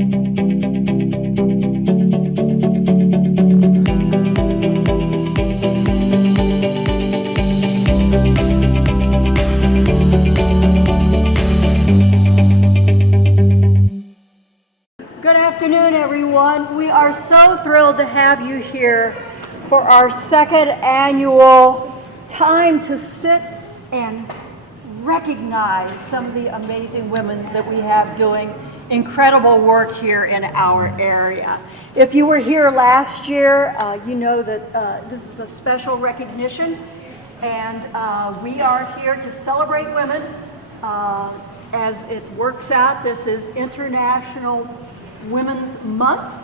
Good afternoon, everyone. We are so thrilled to have you here for our second annual time to sit and recognize some of the amazing women that we have doing incredible work here in our area. If you were here last year, you know that this is a special recognition, and we are here to celebrate women. As it works out, this is International Women's Month,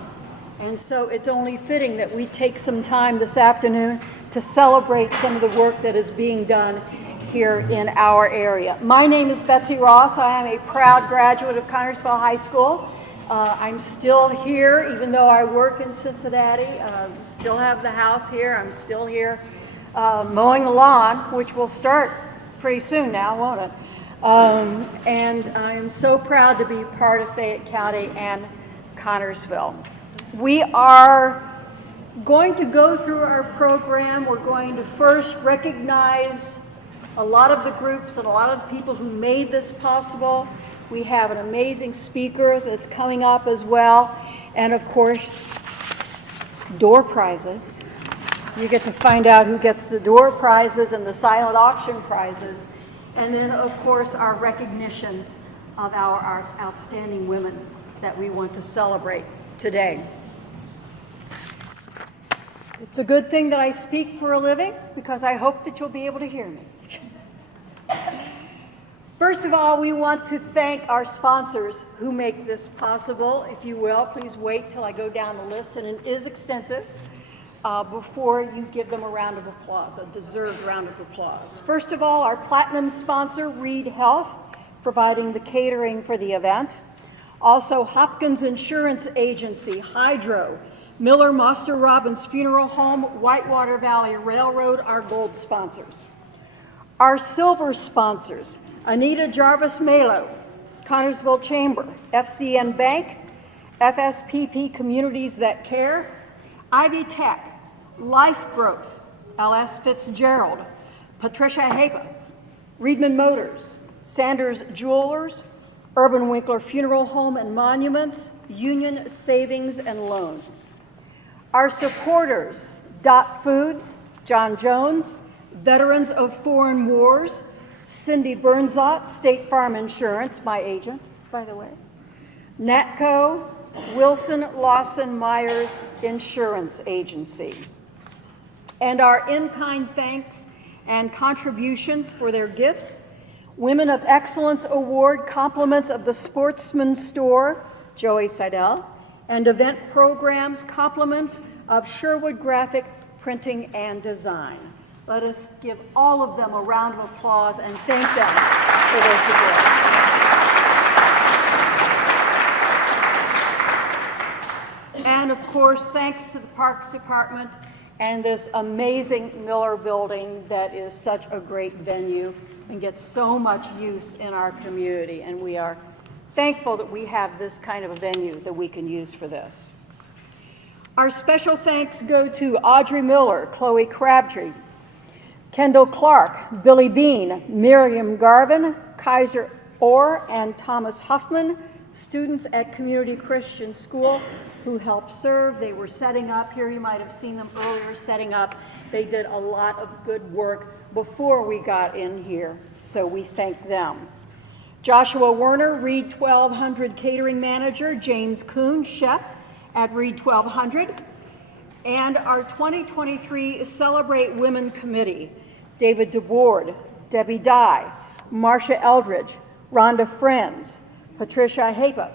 and so it's only fitting that we take some time this afternoon to celebrate some of the work that is being done here in our area. My name is Betsy Ross. I am a proud graduate of Connersville High School. I'm still here, even though I work in Cincinnati. Still have the house here. I'm still here mowing the lawn, which will start pretty soon now, won't it? And I am so proud to be part of Fayette County and Connersville. We are going to go through our program. We're going to first recognize a lot of the groups and a lot of the people who made this possible. We have an amazing speaker that's coming up as well. And of course, door prizes. You get to find out who gets the door prizes and the silent auction prizes. And then, of course, our recognition of our outstanding women that we want to celebrate today. It's a good thing that I speak for a living, because I hope that you'll be able to hear me. First of all, we want to thank our sponsors who make this possible. If you will, please wait till I go down the list, and it is extensive, before you give them a round of applause, a deserved round of applause. First of all, our platinum sponsor, Reed Health, providing the catering for the event. Also, Hopkins Insurance Agency, Hydro, Miller Moster Robbins Funeral Home, Whitewater Valley Railroad, our gold sponsors. Our silver sponsors, Anita Jarvis Malo, Connersville Chamber, FCN Bank, FSPP Communities That Care, Ivy Tech, Life Growth, LS Fitzgerald, Patricia Hapa, Reedman Motors, Sanders Jewelers, Urban Winkler Funeral Home and Monuments, Union Savings and Loan. Our supporters, Dot Foods, John Jones, Veterans of Foreign Wars, Cindy Bernzott, State Farm Insurance, my agent, by the way, NATCO, Wilson Lawson Myers Insurance Agency. And our in-kind thanks and contributions for their gifts, Women of Excellence Award compliments of the Sportsman Store, Joey Seidel, and event programs compliments of Sherwood Graphic Printing and Design. Let us give all of them a round of applause and thank them for their support. And of course, thanks to the Parks Department and this amazing Miller building that is such a great venue and gets so much use in our community. And we are thankful that we have this kind of a venue that we can use for this. Our special thanks go to Audrey Miller, Chloe Crabtree, Kendall Clark, Billy Bean, Miriam Garvin, Kaiser Orr, and Thomas Huffman, students at Community Christian School who helped serve. They were setting up here. You might have seen them earlier setting up. They did a lot of good work before we got in here, so we thank them. Joshua Werner, Reed 1200 catering manager, James Kuhn, chef at Reed 1200, and our 2023 Celebrate Women Committee, David DeBoard, Debbie Dye, Marcia Eldridge, Rhonda Friends, Patricia Hapa,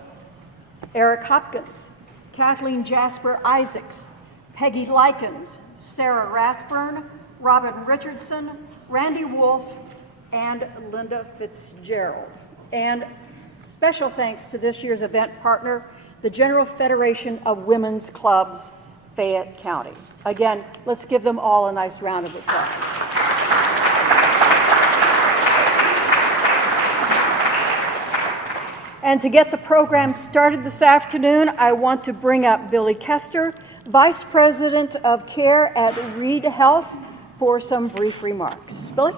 Eric Hopkins, Kathleen Jasper Isaacs, Peggy Likens, Sarah Rathburn, Robin Richardson, Randy Wolf, and Linda Fitzgerald. And special thanks to this year's event partner, the General Federation of Women's Clubs, Fayette County. Again, let's give them all a nice round of applause. And to get the program started this afternoon, I want to bring up Billy Kester, Vice President of Care at Reed Health, for some brief remarks. Billy?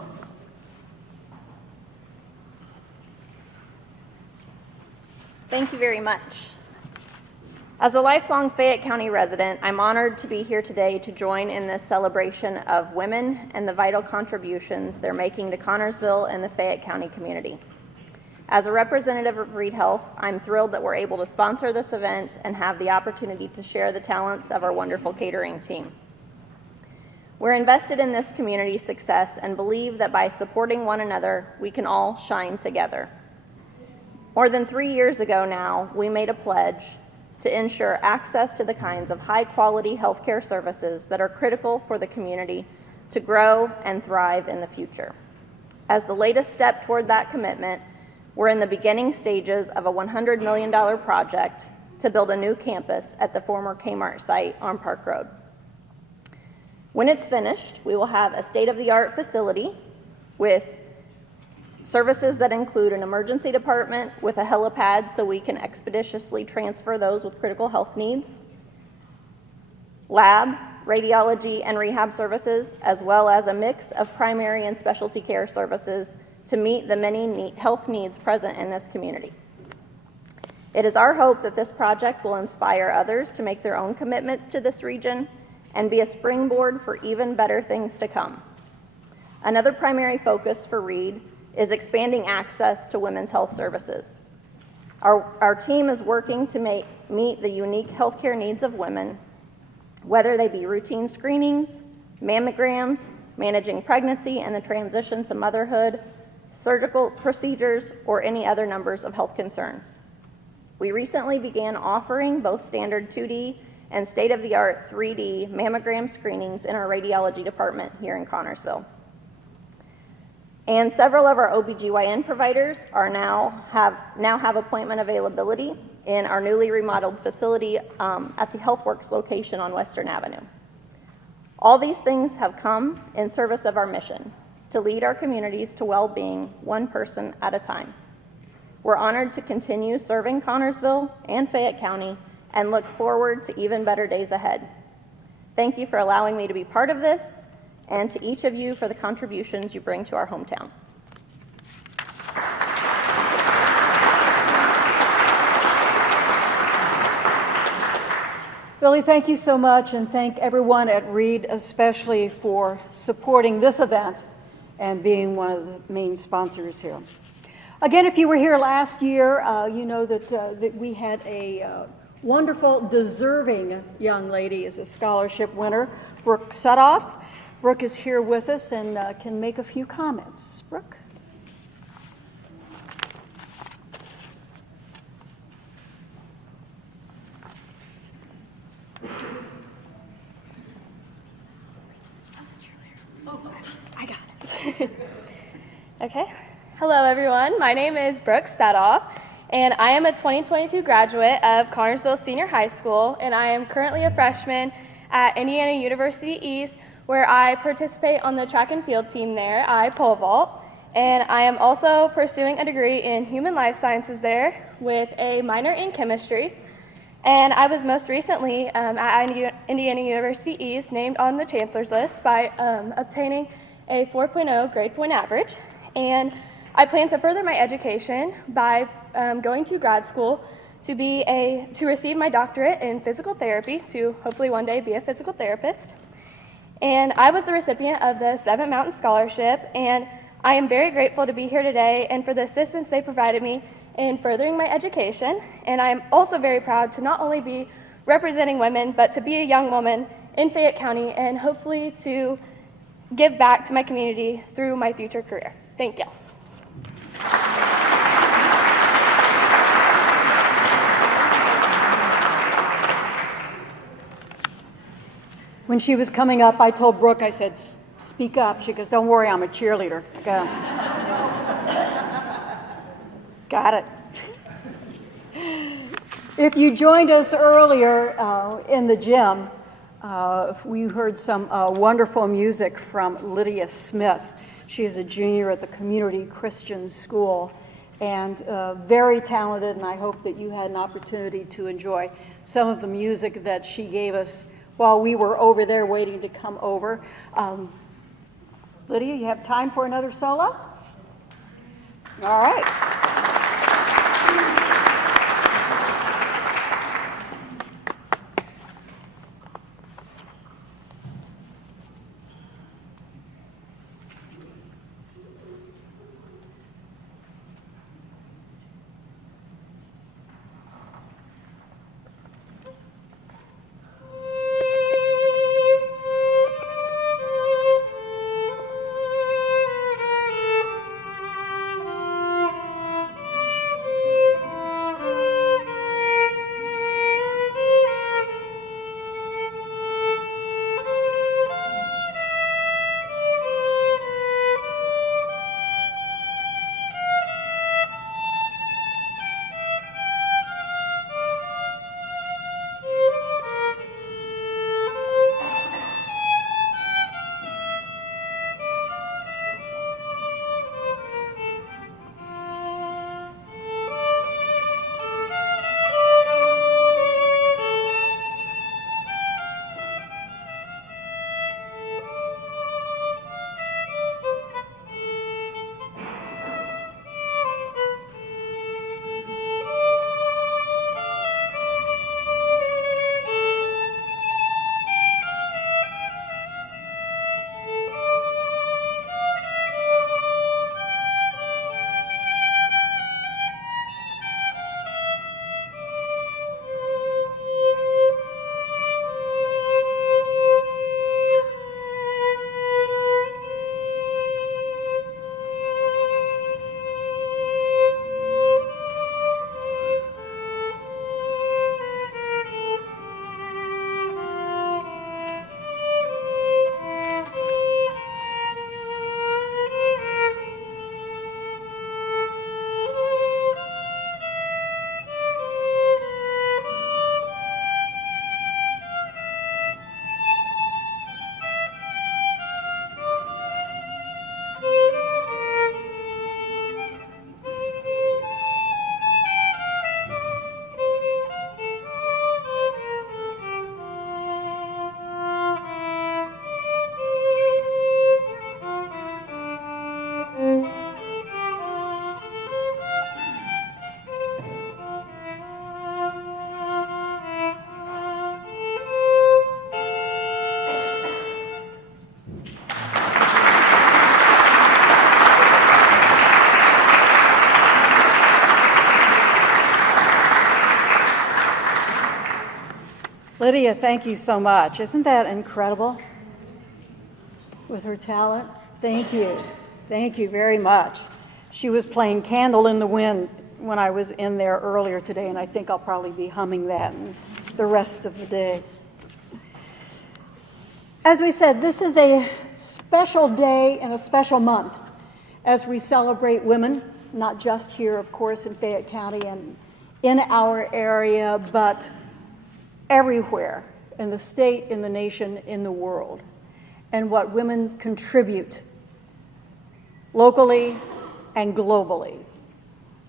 Thank you very much. As a lifelong Fayette County resident, I'm honored to be here today to join in this celebration of women and the vital contributions they're making to Connersville and the Fayette County community. As a representative of Reed Health, I'm thrilled that we're able to sponsor this event and have the opportunity to share the talents of our wonderful catering team. We're invested in this community's success and believe that by supporting one another, we can all shine together. More than 3 years ago now, we made a pledge to ensure access to the kinds of high-quality healthcare services that are critical for the community to grow and thrive in the future. As the latest step toward that commitment, we're in the beginning stages of a $100 million project to build a new campus at the former Kmart site on Park Road. When it's finished, we will have a state-of-the-art facility with services that include an emergency department with a helipad so we can expeditiously transfer those with critical health needs, lab, radiology, and rehab services, as well as a mix of primary and specialty care services to meet the many health needs present in this community. It is our hope that this project will inspire others to make their own commitments to this region and be a springboard for even better things to come. Another primary focus for Reed is expanding access to women's health services. Our team is working to meet the unique healthcare needs of women, whether they be routine screenings, mammograms, managing pregnancy and the transition to motherhood, surgical procedures, or any other numbers of health concerns. We recently began offering both standard 2D and state-of-the-art 3D mammogram screenings in our radiology department here in Connersville. And several of our OBGYN providers now have appointment availability in our newly remodeled facility at the HealthWorks location on Western Avenue. All these things have come in service of our mission to lead our communities to well-being one person at a time. We're honored to continue serving Connersville and Fayette County and look forward to even better days ahead. Thank you for allowing me to be part of this, and to each of you for the contributions you bring to our hometown. Billy, thank you so much, and thank everyone at Reed especially for supporting this event and being one of the main sponsors here. Again, if you were here last year, you know that we had a wonderful, deserving young lady as a scholarship winner, Brooke Sutoff. Brooke is here with us and can make a few comments. Brooke? I got it. Okay. Hello, everyone. My name is Brooke Sutoff, and I am a 2022 graduate of Connersville Senior High School, and I am currently a freshman at Indiana University East, where I participate on the track and field team there. I pole vault, and I am also pursuing a degree in human life sciences there with a minor in chemistry. And I was most recently at Indiana University East named on the chancellor's list by obtaining a 4.0 grade point average. And I plan to further my education by going to grad school to receive my doctorate in physical therapy to hopefully one day be a physical therapist. And I was the recipient of the Seven Mountain Scholarship, and I am very grateful to be here today and for the assistance they provided me in furthering my education. And I am also very proud to not only be representing women, but to be a young woman in Fayette County and hopefully to give back to my community through my future career. Thank you. When she was coming up, I told Brooke, I said, speak up. She goes, don't worry, I'm a cheerleader. Go. Got it. If you joined us earlier in the gym, we heard some wonderful music from Lydia Smith. She is a junior at the Community Christian School, and very talented, and I hope that you had an opportunity to enjoy some of the music that she gave us while we were over there waiting to come over. Lydia, you have time for another solo? All right. Lydia, thank you so much. Isn't that incredible? With her talent? Thank you. Thank you very much. She was playing Candle in the Wind when I was in there earlier today, and I think I'll probably be humming that the rest of the day. As we said, this is a special day and a special month as we celebrate women, not just here, of course, in Fayette County and in our area, but everywhere in the state, in the nation, in the world, and what women contribute locally and globally.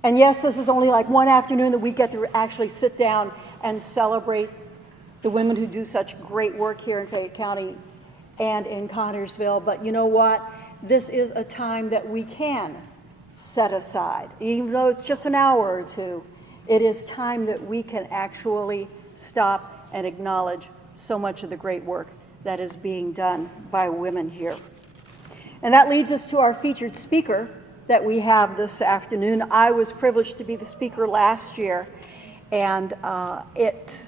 And yes, this is only like one afternoon that we get to actually sit down and celebrate the women who do such great work here in Fayette County and in Connersville. But you know what? This is a time that we can set aside. Even though it's just an hour or two, it is time that we can actually stop and acknowledge so much of the great work that is being done by women here. And that leads us to our featured speaker that we have this afternoon. I was privileged to be the speaker last year, and it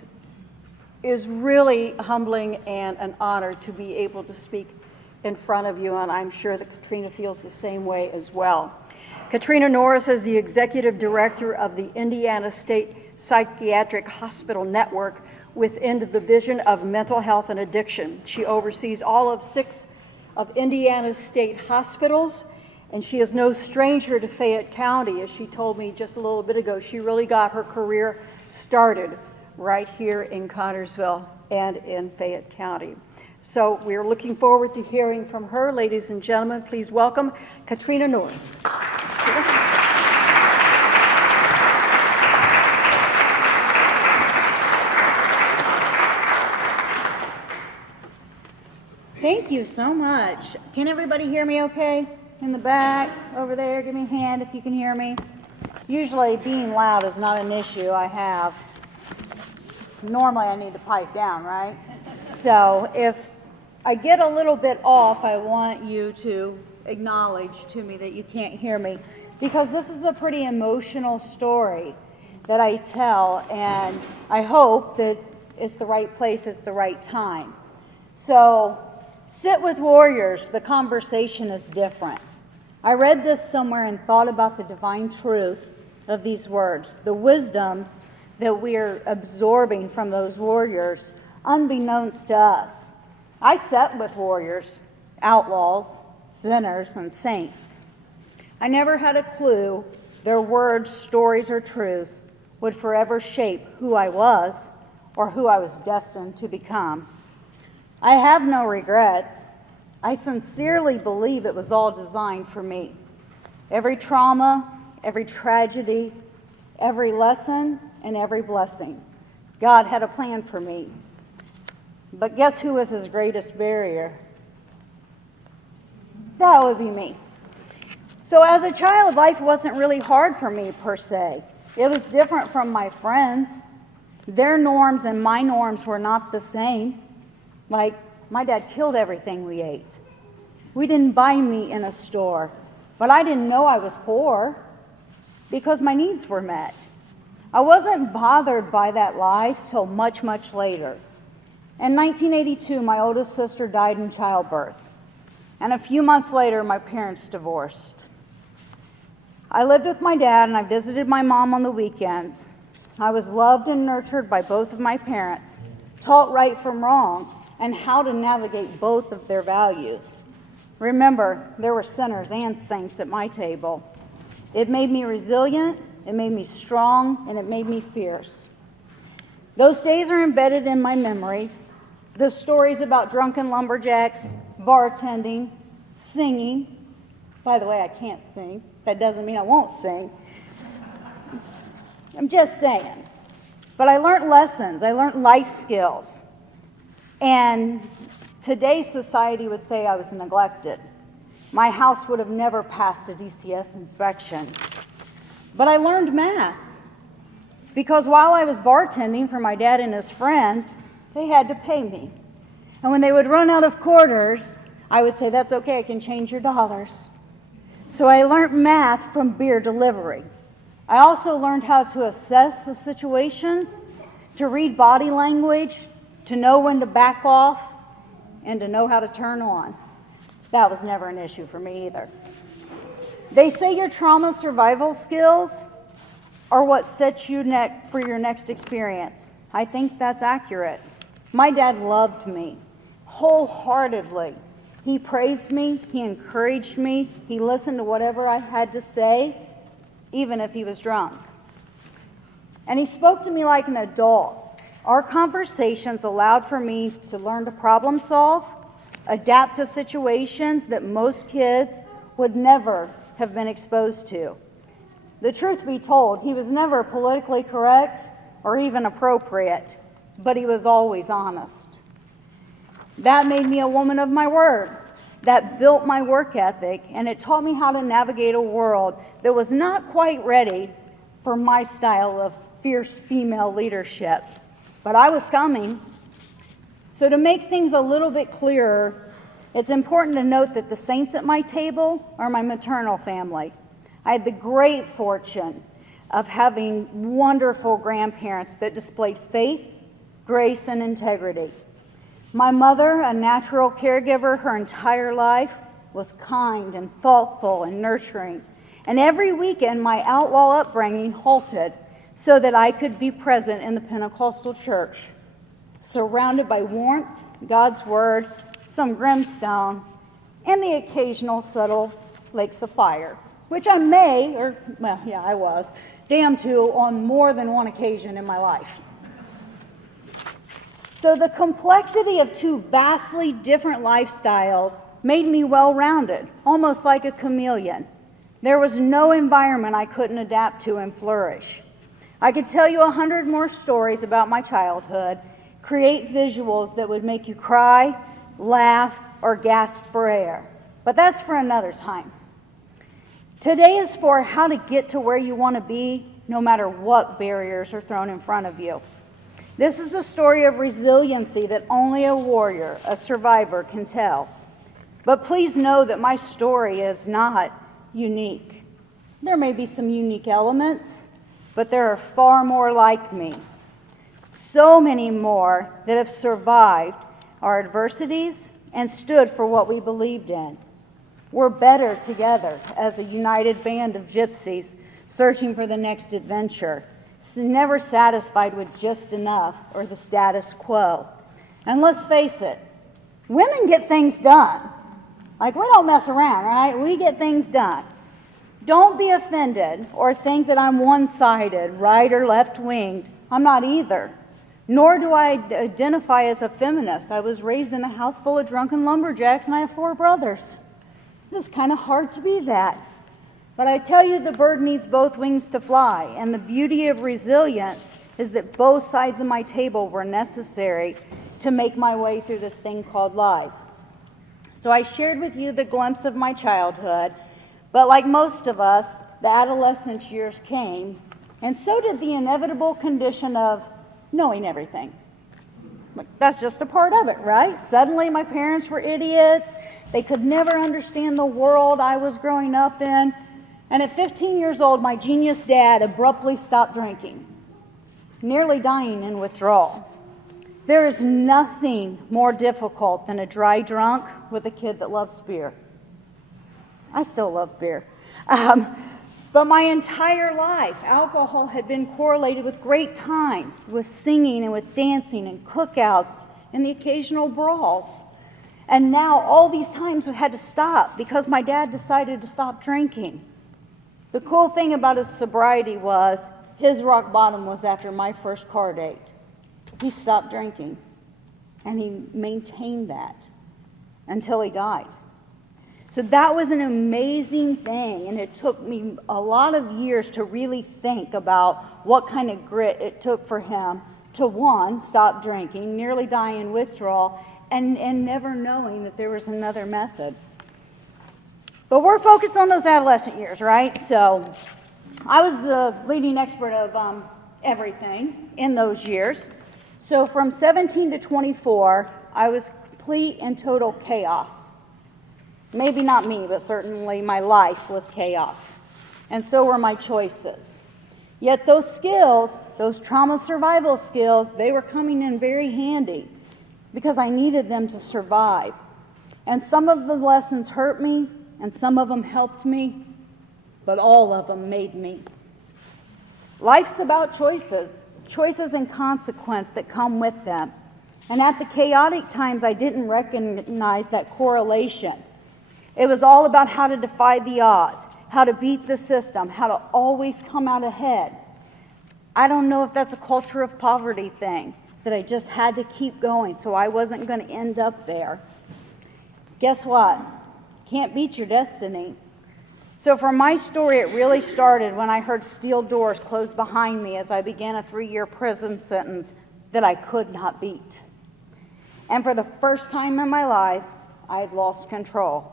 is really humbling and an honor to be able to speak in front of you, and I'm sure that Katrina feels the same way as well. Katrina Norris is the executive director of the Indiana State Psychiatric Hospital Network within the Division of Mental Health and Addiction. She oversees all of 6 of Indiana's state hospitals, and she is no stranger to Fayette County. As she told me just a little bit ago, she really got her career started right here in Connersville and in Fayette County. So we're looking forward to hearing from her. Ladies and gentlemen, please welcome Katrina Norris. Thank you so much. Can everybody hear me okay? In the back, over there, give me a hand if you can hear me. Usually being loud is not an issue I have. So normally I need to pipe down, right? So if I get a little bit off, I want you to acknowledge to me that you can't hear me, because this is a pretty emotional story that I tell, and I hope that it's the right place, it's the right time. So, sit with warriors, the conversation is different. I read this somewhere and thought about the divine truth of these words, the wisdoms that we're absorbing from those warriors, unbeknownst to us. I sat with warriors, outlaws, sinners, and saints. I never had a clue their words, stories, or truths would forever shape who I was or who I was destined to become. I have no regrets. I sincerely believe it was all designed for me. Every trauma, every tragedy, every lesson, and every blessing. God had a plan for me. But guess who was his greatest barrier? That would be me. So as a child, life wasn't really hard for me per se. It was different from my friends. Their norms and my norms were not the same. Like, my dad killed everything we ate. We didn't buy meat in a store, but I didn't know I was poor because my needs were met. I wasn't bothered by that life till much, much later. In 1982, my oldest sister died in childbirth, and a few months later, my parents divorced. I lived with my dad and I visited my mom on the weekends. I was loved and nurtured by both of my parents, taught right from wrong, and how to navigate both of their values. Remember, there were sinners and saints at my table. It made me resilient, it made me strong, and it made me fierce. Those days are embedded in my memories. The stories about drunken lumberjacks, bartending, singing. By the way, I can't sing. That doesn't mean I won't sing. I'm just saying. But I learned lessons. I learned life skills. And today's society would say I was neglected. My house would have never passed a DCS inspection. But I learned math. Because while I was bartending for my dad and his friends, they had to pay me. And when they would run out of quarters, I would say, "That's okay, I can change your dollars." So I learned math from beer delivery. I also learned how to assess a situation, to read body language, to know when to back off, and to know how to turn on. That was never an issue for me either. They say your trauma survival skills are what sets you for your next experience. I think that's accurate. My dad loved me wholeheartedly. He praised me, he encouraged me, he listened to whatever I had to say, even if he was drunk. And he spoke to me like an adult. Our conversations allowed for me to learn to problem solve, adapt to situations that most kids would never have been exposed to. The truth be told, he was never politically correct or even appropriate, but he was always honest. That made me a woman of my word. That built my work ethic, and it taught me how to navigate a world that was not quite ready for my style of fierce female leadership. But I was coming. So to make things a little bit clearer, it's important to note that the saints at my table are my maternal family. I had the great fortune of having wonderful grandparents that displayed faith, grace, and integrity. My mother, a natural caregiver her entire life, was kind and thoughtful and nurturing. And every weekend, my outlaw upbringing halted so that I could be present in the Pentecostal church, surrounded by warmth, God's word, some brimstone, and the occasional subtle lakes of fire, which I I was, damned to on more than one occasion in my life. So the complexity of two vastly different lifestyles made me well-rounded, almost like a chameleon. There was no environment I couldn't adapt to and flourish. I could tell you 100 more stories about my childhood, create visuals that would make you cry, laugh, or gasp for air. But that's for another time. Today is for how to get to where you want to be, no matter what barriers are thrown in front of you. This is a story of resiliency that only a warrior, a survivor, can tell. But please know that my story is not unique. There may be some unique elements, but there are far more like me. So many more that have survived our adversities and stood for what we believed in. We're better together as a united band of gypsies searching for the next adventure, never satisfied with just enough or the status quo. And let's face it, women get things done. Like, we don't mess around, right? We get things done. Don't be offended or think that I'm one-sided, right or left-winged. I'm not either. Nor do I identify as a feminist. I was raised in a house full of drunken lumberjacks, and I have 4 brothers. It was kind of hard to be that. But I tell you, the bird needs both wings to fly, and the beauty of resilience is that both sides of my table were necessary to make my way through this thing called life. So I shared with you the glimpse of my childhood, but like most of us, the adolescence years came, and so did the inevitable condition of knowing everything. That's just a part of it, right? Suddenly my parents were idiots. They could never understand the world I was growing up in. And at 15 years old, my genius dad abruptly stopped drinking, nearly dying in withdrawal. There is nothing more difficult than a dry drunk with a kid that loves beer. I still love beer. But my entire life, alcohol had been correlated with great times, with singing and with dancing and cookouts and the occasional brawls. And now all these times had to stop because my dad decided to stop drinking. The cool thing about his sobriety was his rock bottom was after my first car date. He stopped drinking, and he maintained that until he died. So that was an amazing thing, and it took me a lot of years to really think about what kind of grit it took for him to, one, stop drinking, nearly die in withdrawal, and never knowing that there was another method. But we're focused on those adolescent years, right? So I was the leading expert of everything in those years. So from 17 to 24, I was complete and total chaos. Maybe not me, but certainly my life was chaos. And so were my choices. Yet those skills, those trauma survival skills, they were coming in very handy because I needed them to survive. And some of the lessons hurt me, and some of them helped me, but all of them made me. Life's about choices and consequence that come with them. And at the chaotic times, I didn't recognize that correlation. It was all about how to defy the odds, how to beat the system, how to always come out ahead. I don't know if that's a culture of poverty thing, that I just had to keep going, so I wasn't going to end up there. Guess what? Can't beat your destiny. So for my story, it really started when I heard steel doors close behind me as I began a 3-year prison sentence that I could not beat. And for the first time in my life, I had lost control.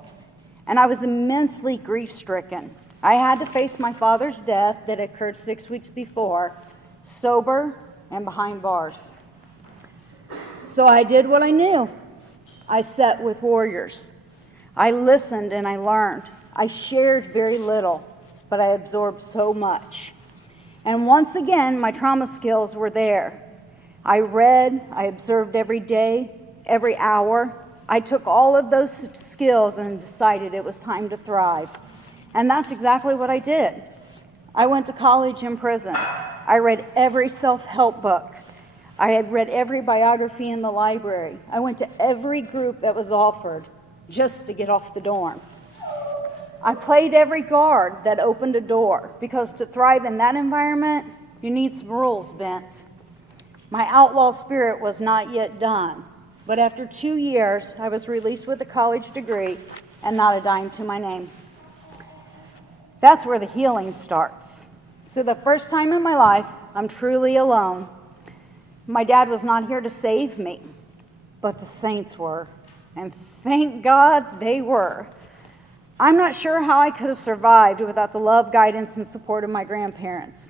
And I was immensely grief-stricken. I had to face my father's death that occurred 6 weeks before, sober and behind bars. So I did what I knew. I sat with warriors. I listened and I learned. I shared very little, but I absorbed so much. And once again, my trauma skills were there. I read, I observed every day, every hour. I took all of those skills and decided it was time to thrive. And that's exactly what I did. I went to college in prison. I read every self-help book. I had read every biography in the library. I went to every group that was offered just to get off the dorm. I played every guard that opened a door, because to thrive in that environment, you need some rules bent. My outlaw spirit was not yet done, but after 2 years, I was released with a college degree and not a dime to my name. That's where the healing starts. So the first time in my life, I'm truly alone. My dad was not here to save me, but the saints were. And thank God they were. I'm not sure how I could have survived without the love, guidance, and support of my grandparents.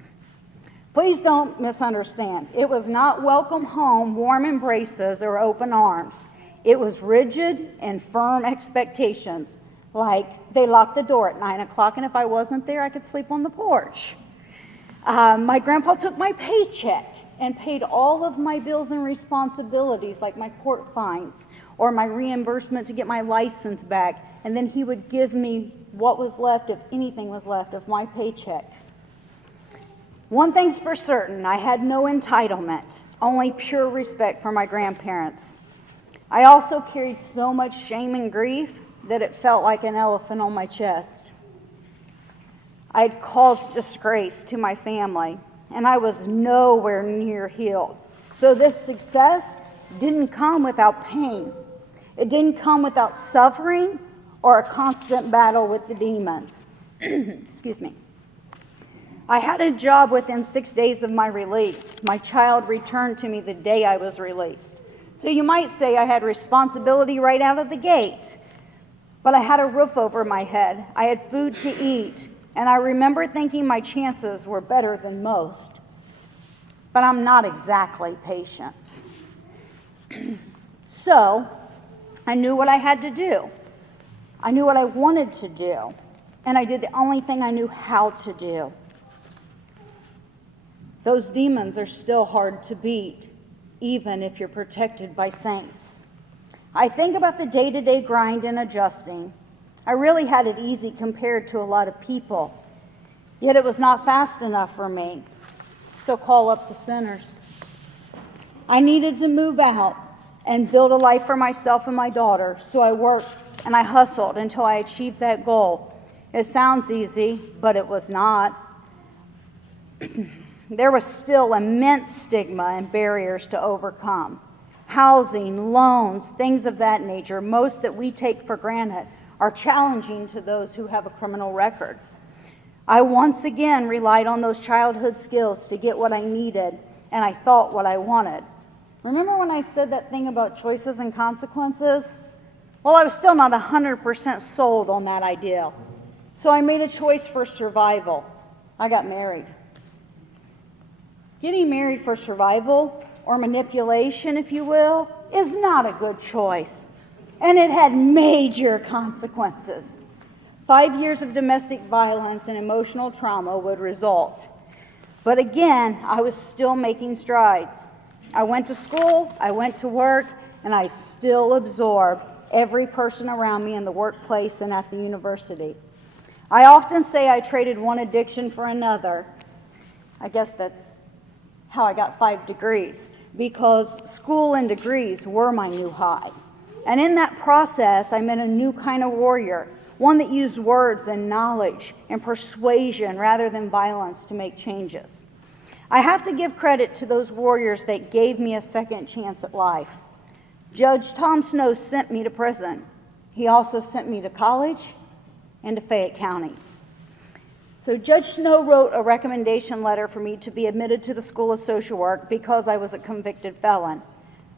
Please don't misunderstand. It was not welcome home, warm embraces, or open arms. It was rigid and firm expectations, like they locked the door at 9 o'clock, and if I wasn't there, I could sleep on the porch. My grandpa took my paycheck and paid all of my bills and responsibilities, like my court fines or my reimbursement to get my license back, and then he would give me what was left, if anything was left, of my paycheck. One thing's for certain, I had no entitlement, only pure respect for my grandparents. I also carried so much shame and grief that it felt like an elephant on my chest. I had caused disgrace to my family, and I was nowhere near healed. So this success didn't come without pain. It didn't come without suffering or a constant battle with the demons. Excuse me. I had a job within 6 days of my release. My child returned to me the day I was released. So you might say I had responsibility right out of the gate. But I had a roof over my head. I had food to eat. And I remember thinking my chances were better than most. But I'm not exactly patient. So I knew what I had to do. I knew what I wanted to do. And I did the only thing I knew how to do. Those demons are still hard to beat, even if you're protected by saints. I think about the day-to-day grind and adjusting. I really had it easy compared to a lot of people, yet it was not fast enough for me. So call up the sinners. I needed to move out and build a life for myself and my daughter, so I worked and I hustled until I achieved that goal. It sounds easy, but it was not. There was still immense stigma and barriers to overcome. Housing, loans, things of that nature, most that we take for granted, are challenging to those who have a criminal record. I once again relied on those childhood skills to get what I needed, and I thought what I wanted. Remember when I said that thing about choices and consequences? Well, I was still not 100% sold on that idea. So I made a choice for survival. I got married. Getting married for survival, or manipulation, if you will, is not a good choice. And it had major consequences. 5 years of domestic violence and emotional trauma would result. But again, I was still making strides. I went to school, I went to work, and I still absorbed every person around me in the workplace and at the university. I often say I traded one addiction for another. I guess that's how I got 5 degrees, because school and degrees were my new high. And in that process, I met a new kind of warrior, one that used words and knowledge and persuasion rather than violence to make changes. I have to give credit to those warriors that gave me a second chance at life. Judge Tom Snow sent me to prison. He also sent me to college and to Fayette County. So Judge Snow wrote a recommendation letter for me to be admitted to the School of Social Work because I was a convicted felon.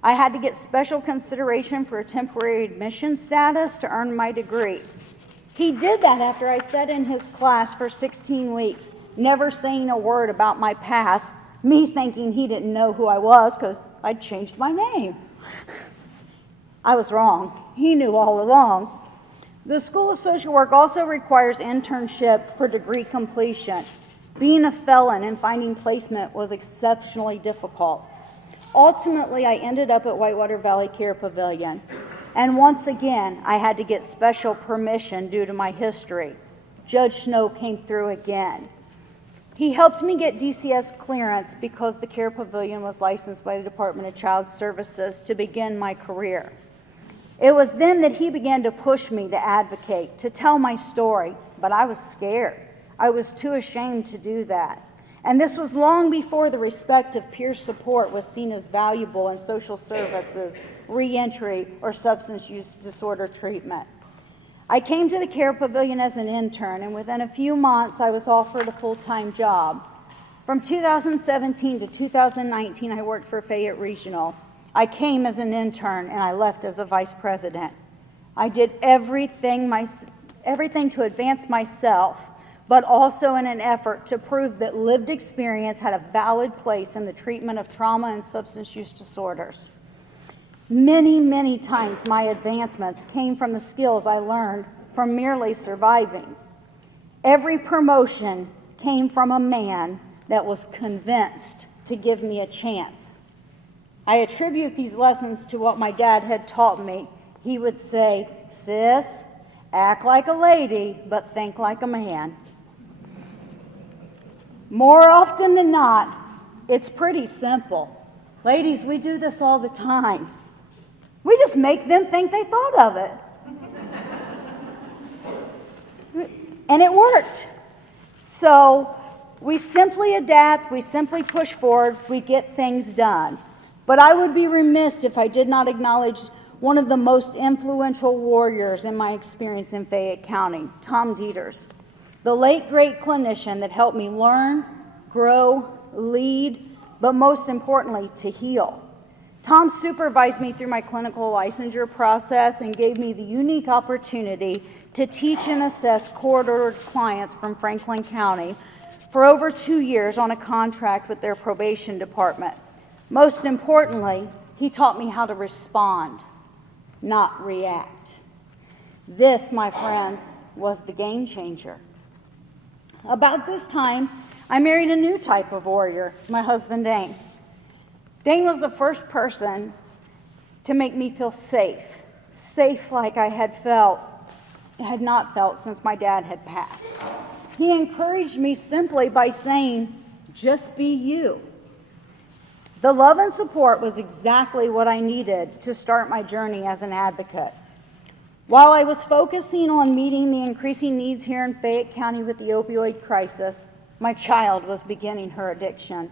I had to get special consideration for a temporary admission status to earn my degree. He did that after I sat in his class for 16 weeks, never saying a word about my past, me thinking he didn't know who I was because I'd changed my name. I was wrong. He knew all along. The School of Social Work also requires internship for degree completion. Being a felon and finding placement was exceptionally difficult. Ultimately, I ended up at Whitewater Valley Care Pavilion. And once again, I had to get special permission due to my history. Judge Snow came through again. He helped me get DCS clearance because the Care Pavilion was licensed by the Department of Child Services to begin my career. It was then that he began to push me to advocate, to tell my story, but I was scared. I was too ashamed to do that. And this was long before the respect of peer support was seen as valuable in social services, reentry, or substance use disorder treatment. I came to the Care Pavilion as an intern, and within a few months, I was offered a full-time job. From 2017 to 2019, I worked for Fayette Regional. I came as an intern and I left as a vice president. I did everything to advance myself, but also in an effort to prove that lived experience had a valid place in the treatment of trauma and substance use disorders. Many, many times my advancements came from the skills I learned from merely surviving. Every promotion came from a man that was convinced to give me a chance. I attribute these lessons to what my dad had taught me. He would say, "Sis, act like a lady, but think like a man." More often than not, it's pretty simple. Ladies, we do this all the time. We just make them think they thought of it. And it worked. So we simply adapt, we simply push forward, we get things done. But I would be remiss if I did not acknowledge one of the most influential warriors in my experience in Fayette County, Tom Dieters, the late great clinician that helped me learn, grow, lead, but most importantly, to heal. Tom supervised me through my clinical licensure process and gave me the unique opportunity to teach and assess court-ordered clients from Franklin County for over 2 years on a contract with their probation department. Most importantly, he taught me how to respond, not react. This, my friends, was the game changer. About this time, I married a new type of warrior, my husband Dane. Dane was the first person to make me feel safe like I had not felt since my dad had passed. He encouraged me simply by saying, "Just be you." The love and support was exactly what I needed to start my journey as an advocate. While I was focusing on meeting the increasing needs here in Fayette County with the opioid crisis, my child was beginning her addiction,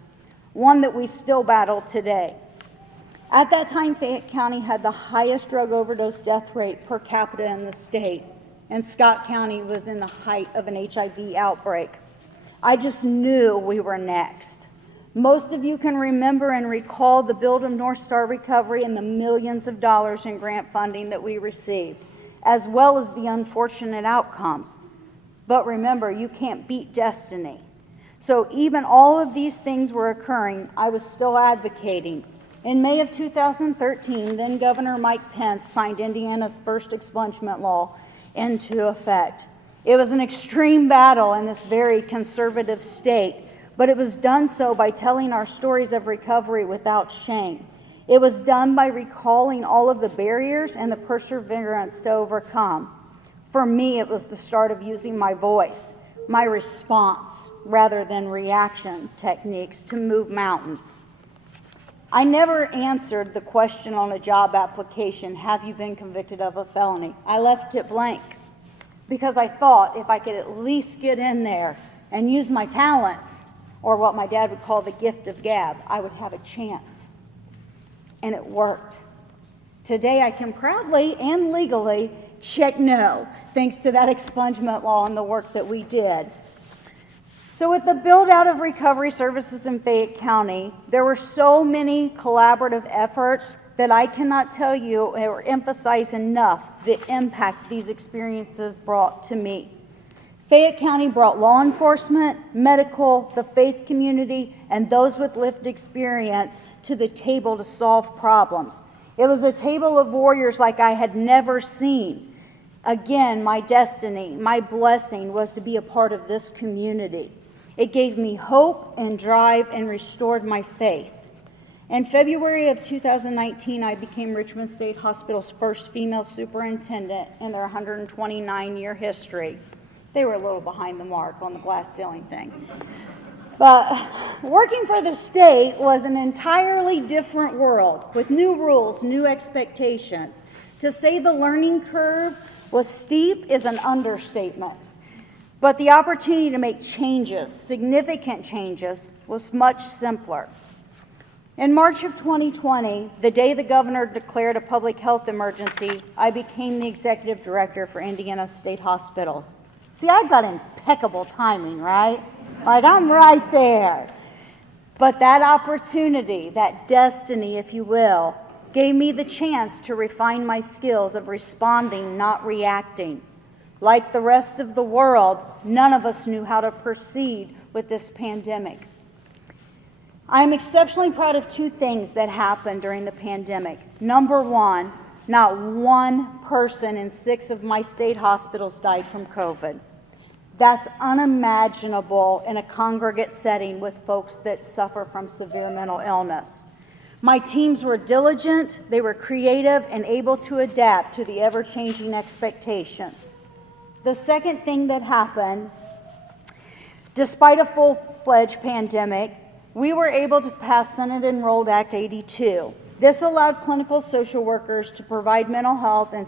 one that we still battle today. At that time, Fayette County had the highest drug overdose death rate per capita in the state, and Scott County was in the height of an HIV outbreak. I just knew we were next. Most of you can remember and recall the build of North Star Recovery and the millions of dollars in grant funding that we received, as well as the unfortunate outcomes. But remember, you can't beat destiny. So even all of these things were occurring, I was still advocating. In May of 2013, then Governor Mike Pence signed Indiana's first expungement law into effect. It was an extreme battle in this very conservative state, but it was done so by telling our stories of recovery without shame. It was done by recalling all of the barriers and the perseverance to overcome. For me, it was the start of using my voice, my response, rather than reaction techniques to move mountains. I never answered the question on a job application, "Have you been convicted of a felony?" I left it blank because I thought if I could at least get in there and use my talents, or what my dad would call the gift of gab, I would have a chance. And it worked. Today I can proudly and legally check no, thanks to that expungement law and the work that we did. So with the build out of recovery services in Fayette County, there were so many collaborative efforts that I cannot tell you or emphasize enough the impact these experiences brought to me. Fayette County brought law enforcement, medical, the faith community, and those with lived experience to the table to solve problems. It was a table of warriors like I had never seen. Again, my destiny, my blessing was to be a part of this community. It gave me hope and drive and restored my faith. In February of 2019, I became Richmond State Hospital's first female superintendent in their 129-year history. They were a little behind the mark on the glass ceiling thing. But working for the state was an entirely different world with new rules, new expectations. To say the learning curve was steep is an understatement. But the opportunity to make changes, significant changes, was much simpler. In March of 2020, the day the governor declared a public health emergency, I became the executive director for Indiana State Hospitals. See, I've got impeccable timing, right? Like, I'm right there. But that opportunity, that destiny, if you will, gave me the chance to refine my skills of responding, not reacting. Like the rest of the world, none of us knew how to proceed with this pandemic. I am exceptionally proud of two things that happened during the pandemic. Number one, not one person in 6 of my state hospitals died from COVID. That's unimaginable in a congregate setting with folks that suffer from severe mental illness. My teams were diligent, they were creative, and able to adapt to the ever-changing expectations. The second thing that happened, despite a full-fledged pandemic, we were able to pass Senate Enrolled Act 82. This allowed clinical social workers to provide mental health and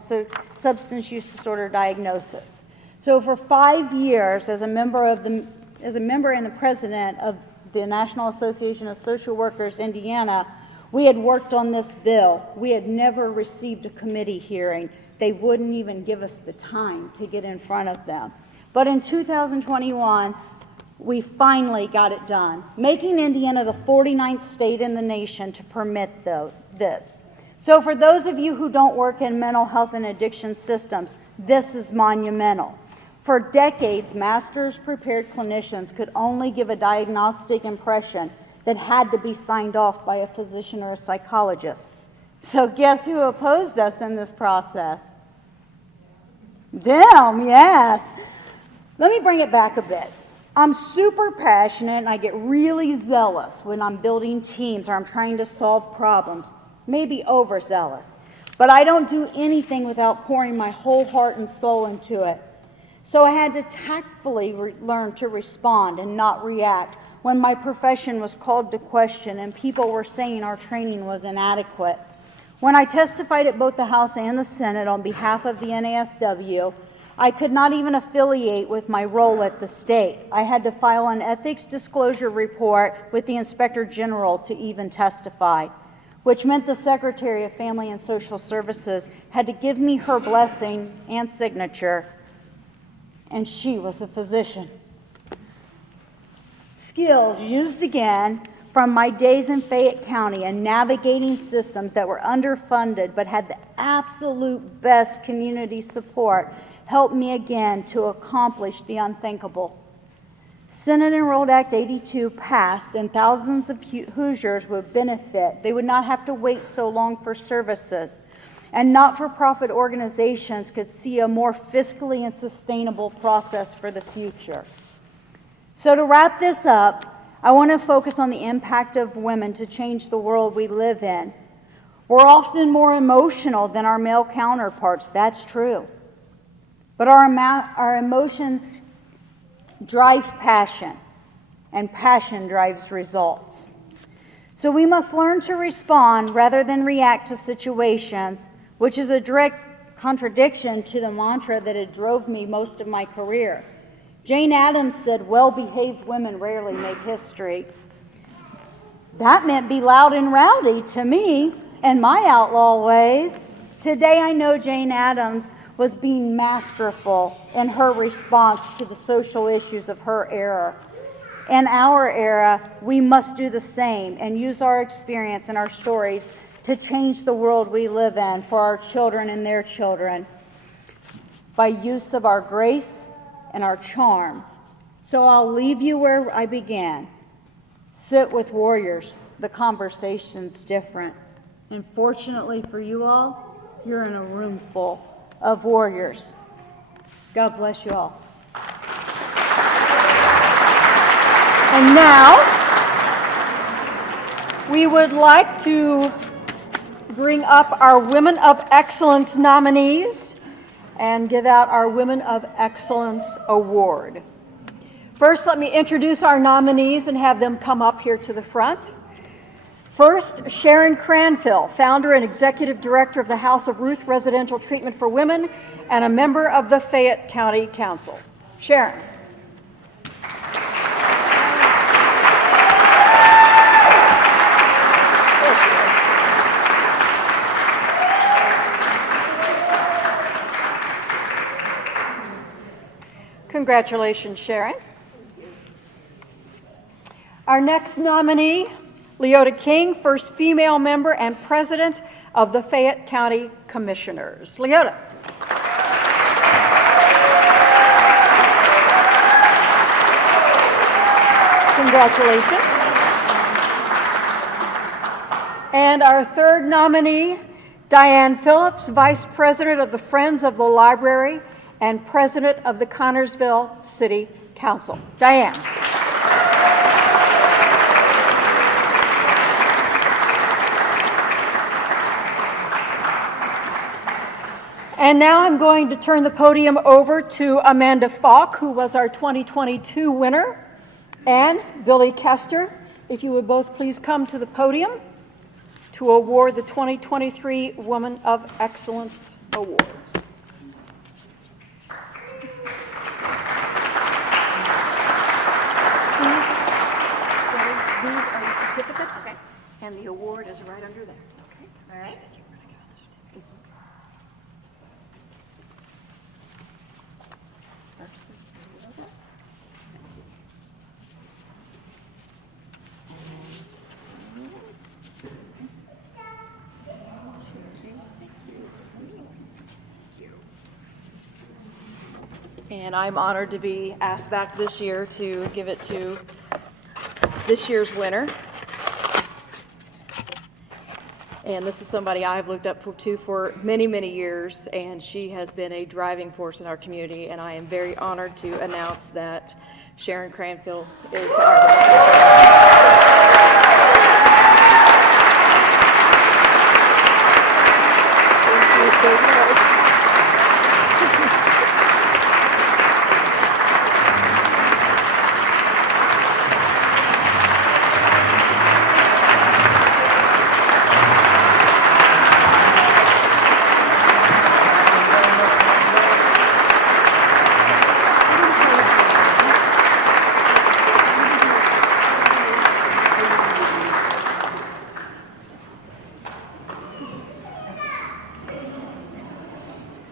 substance use disorder diagnosis. So for 5 years, as a member and the president of the National Association of Social Workers, Indiana, we had worked on this bill. We had never received a committee hearing. They wouldn't even give us the time to get in front of them. But in 2021, we finally got it done, making Indiana the 49th state in the nation to permit this. So for those of you who don't work in mental health and addiction systems, this is monumental. For decades, master's prepared clinicians could only give a diagnostic impression that had to be signed off by a physician or a psychologist. So guess who opposed us in this process? Them, yes. Let me bring it back a bit. I'm super passionate and I get really zealous when I'm building teams or I'm trying to solve problems, maybe overzealous. But I don't do anything without pouring my whole heart and soul into it. So I had to tactfully learn to respond and not react when my profession was called to question and people were saying our training was inadequate. When I testified at both the House and the Senate on behalf of the NASW, I could not even affiliate with my role at the state. I had to file an ethics disclosure report with the Inspector General to even testify, which meant the Secretary of Family and Social Services had to give me her blessing and signature, and she was a physician. Skills used again from my days in Fayette County and navigating systems that were underfunded but had the absolute best community support helped me again to accomplish the unthinkable. Senate Enrolled Act 82 passed and thousands of Hoosiers would benefit. They would not have to wait so long for services. And not-for-profit organizations could see a more fiscally and sustainable process for the future. So to wrap this up, I want to focus on the impact of women to change the world we live in. We're often more emotional than our male counterparts, that's true. But our emotions drive passion, and passion drives results. So we must learn to respond rather than react to situations, which is a direct contradiction to the mantra that had drove me most of my career. Jane Addams said, "Well-behaved women rarely make history." That meant be loud and rowdy to me and my outlaw ways. Today I know Jane Addams was being masterful in her response to the social issues of her era. In our era, we must do the same and use our experience and our stories to change the world we live in for our children and their children by use of our grace and our charm. So I'll leave you where I began. Sit with warriors. The conversation's different. And fortunately for you all, you're in a room full of warriors. God bless you all. And now, we would like to bring up our Women of Excellence nominees and give out our Women of Excellence Award. First, let me introduce our nominees and have them come up here to the front. First, Sharon Cranfill, founder and executive director of the House of Ruth Residential Treatment for Women and a member of the Fayette County Council. Sharon. Congratulations, Sharon. Our next nominee, Leota King, first female member and president of the Fayette County Commissioners. Leota. Congratulations. And our third nominee, Diane Phillips, Vice President of the Friends of the Library and President of the Connersville City Council. Diane. And now I'm going to turn the podium over to Amanda Falk, who was our 2022 winner, and Billy Kester. If you would both please come to the podium to award the 2023 Woman of Excellence Awards. These are the certificates, okay, and the award is right under there. Okay. All right. First is Leota. And I'm honored to be asked back this year to give it to this year's winner. And this is somebody I've looked up to for many, many years, and she has been a driving force in our community, and I am very honored to announce that Sharon Cranfield is our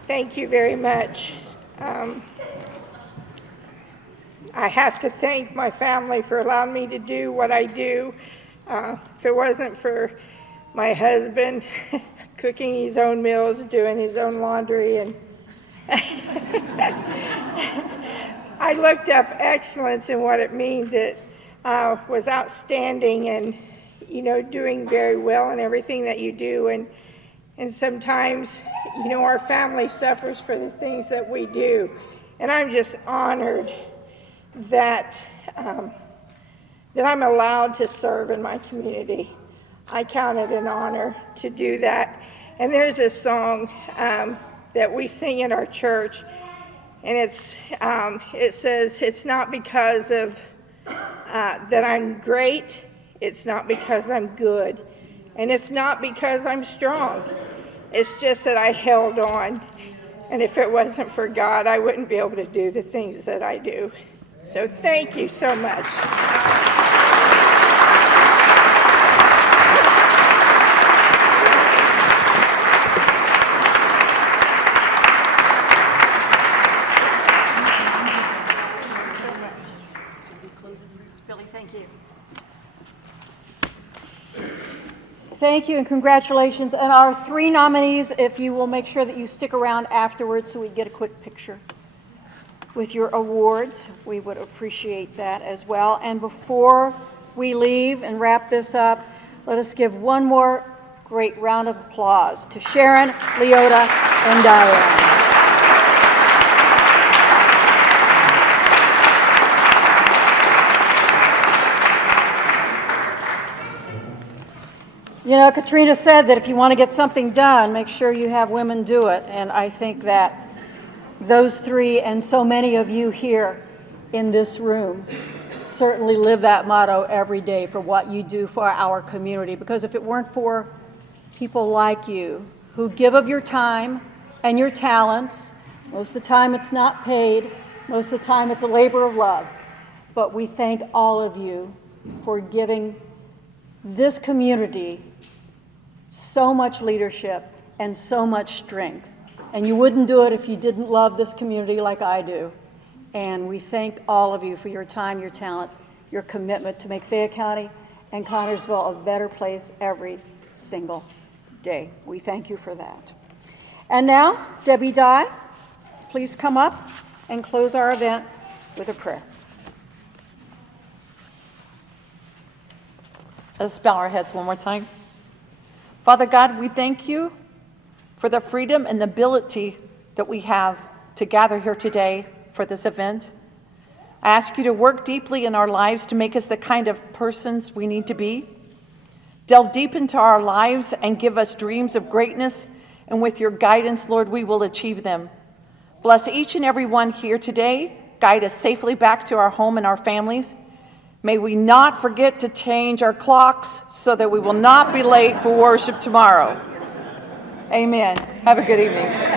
Thank you very much. I have to thank my family for allowing me to do what I do. If it wasn't for my husband cooking his own meals, doing his own laundry, and I looked up excellence and what it means. It was outstanding and, doing very well in everything that you do. And sometimes, our family suffers for the things that we do. And I'm just honored that I'm allowed to serve in my community. I count it an honor to do that. And there's a song that we sing in our church, and it says, it's not because of that I'm great, it's not because I'm good, and it's not because I'm strong. It's just that I held on, and if it wasn't for God, I wouldn't be able to do the things that I do. So thank you so much. Billy, thank you. Thank you and congratulations. And our three nominees, if you will make sure that you stick around afterwards so we get a quick picture with your awards, we would appreciate that as well. And before we leave and wrap this up, let us give one more great round of applause to Sharon, Leota, and Diane. Katrina said that if you want to get something done, make sure you have women do it. And I think that those three and so many of you here in this room certainly live that motto every day for what you do for our community. Because if it weren't for people like you who give of your time and your talents, most of the time it's not paid, most of the time it's a labor of love. But we thank all of you for giving this community so much leadership and so much strength. And you wouldn't do it if you didn't love this community like I do. And we thank all of you for your time, your talent, your commitment to make Fayette County and Connersville a better place every single day. We thank you for that. And now, Debbie Dye, please come up and close our event with a prayer. Let's bow our heads one more time. Father God, we thank you for the freedom and the ability that we have to gather here today for this event. I ask you to work deeply in our lives to make us the kind of persons we need to be. Delve deep into our lives and give us dreams of greatness, and with your guidance, Lord, we will achieve them. Bless each and every one here today. Guide us safely back to our home and our families. May we not forget to change our clocks so that we will not be late for worship tomorrow. Amen. Have a good evening.